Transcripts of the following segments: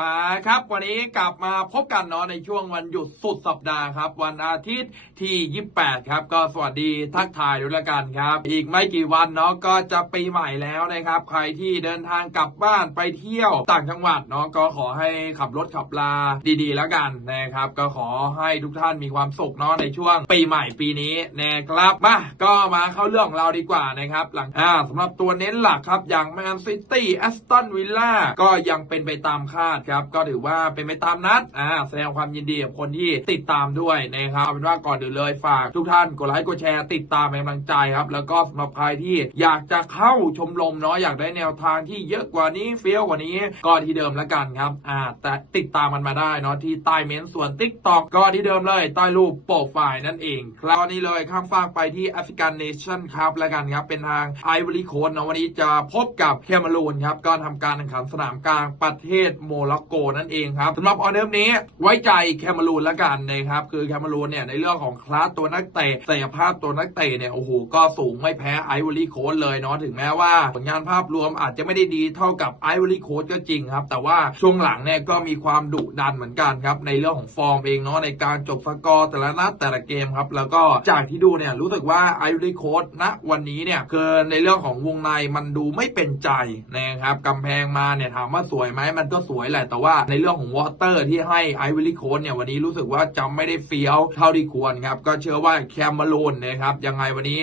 มาครับวันนี้กลับมาพบกันเนาะในช่วงวันหยุดสุดสัปดาห์ครับ วันอาทิตย์ที่ 28 ครับ ก็สวัสดีทักทายด้วยละกันครับ อีกไม่กี่วันเนาะก็จะปีใหม่แล้วนะครับ ใครที่เดินทางกลับบ้านไปเที่ยวต่างจังหวัดเนาะก็ขอให้ขับรถขับลาดีๆ แล้วกันนะครับ ก็ขอให้ทุกท่านมีความสุขเนาะในช่วงปีใหม่ปีนี้นะครับมาก็มาเข้าเรื่องเราดีกว่านะครับหลังอ่าสำหรับตัวเน้นหลักครับอย่างแมนซิตี้แอสตันวิลล่าก็ยังเป็นไปตามคาดครับ ก็ถือว่าเป็นไปตามนัดอ่าแสดงความยินดีกับคนที่ติดตามด้วยนะครับเอาเป็นว่าก่อนอื่นเลยฝากทุกท่านกดไลค์กดแชร์ติดตามเป็นกำลังใจครับแล้วก็สำหรับใครที่อยากจะเข้าชมรมเนาะอยากได้แนวทางที่เยอะกว่านี้เฟี้ยวกว่านี้ ก็ที่เดิมแล้วกันครับอ่าแต่ติดตามมันมาได้เนาะที่ใต้เม้นส่วน Tik t o อกก็ที่เดิมเลยใต้รูปโปรไฟล์นั่นเองครับตอนนี้เลยข้ามฟากไปที่แอฟริกันเนชั่นครับแล้วกันครับเป็นทางไอวอรี่โคนเนาะวันนี้จะพบกับแคมารูนครับก็ทำการแข่งขันสนามกลางประเทศโมร็อกโกนั่นเองครับสำหรับออเดิร์นี้ไว้ใจแคมารูนล้วกันนะครับคือแคมารูนเนี่ยในเรื่องของคลาสตัวนักเตะศักยภาพตัวนักเตะเนี่ยโอ้โหก็สูงไม่แพ้ไอวอรี่โคนเลยเนาะถึงแม้ว่าผลงานภาพรวมอาจจะไม่ได้ดีเท่ากับไอวอรี่โคนก็จริงครับ แต่ว่าช่วงหลังเนี่ยก็มีความดุดันเหมือนกันครับในเรื่องของฟอร์มเองเนาะในการจบสกอร์แต่ละนัดแต่ละเกมครับแล้วก็จากที่ดูเนี่ยรู้สึกว่าไอวอรี่โคนณวันนี้เนี่ยคือในเรื่องของวงในมันดูไม่เป็นใจนะครับกำแพงมาเนี่ยถามว่าสวยไหมมันก็สวยแหละแต่ว่าในเรื่องของวอเตอร์ที่ให้ไอวิลลี่โค้ดเนี่ยวันนี้รู้สึกว่าจะไม่ได้เฟี้ยวเท่าที่ควรครับ ก็เชื่อว่าแคมมารูนนะครับยังไงวันนี้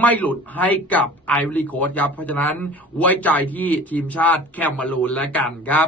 ไม่หลุดให้กับไอวิลลี่โค้ดครับ เพราะฉะนั้นไว้ใจที่ทีมชาติแคมมารูนแล้วกันครับ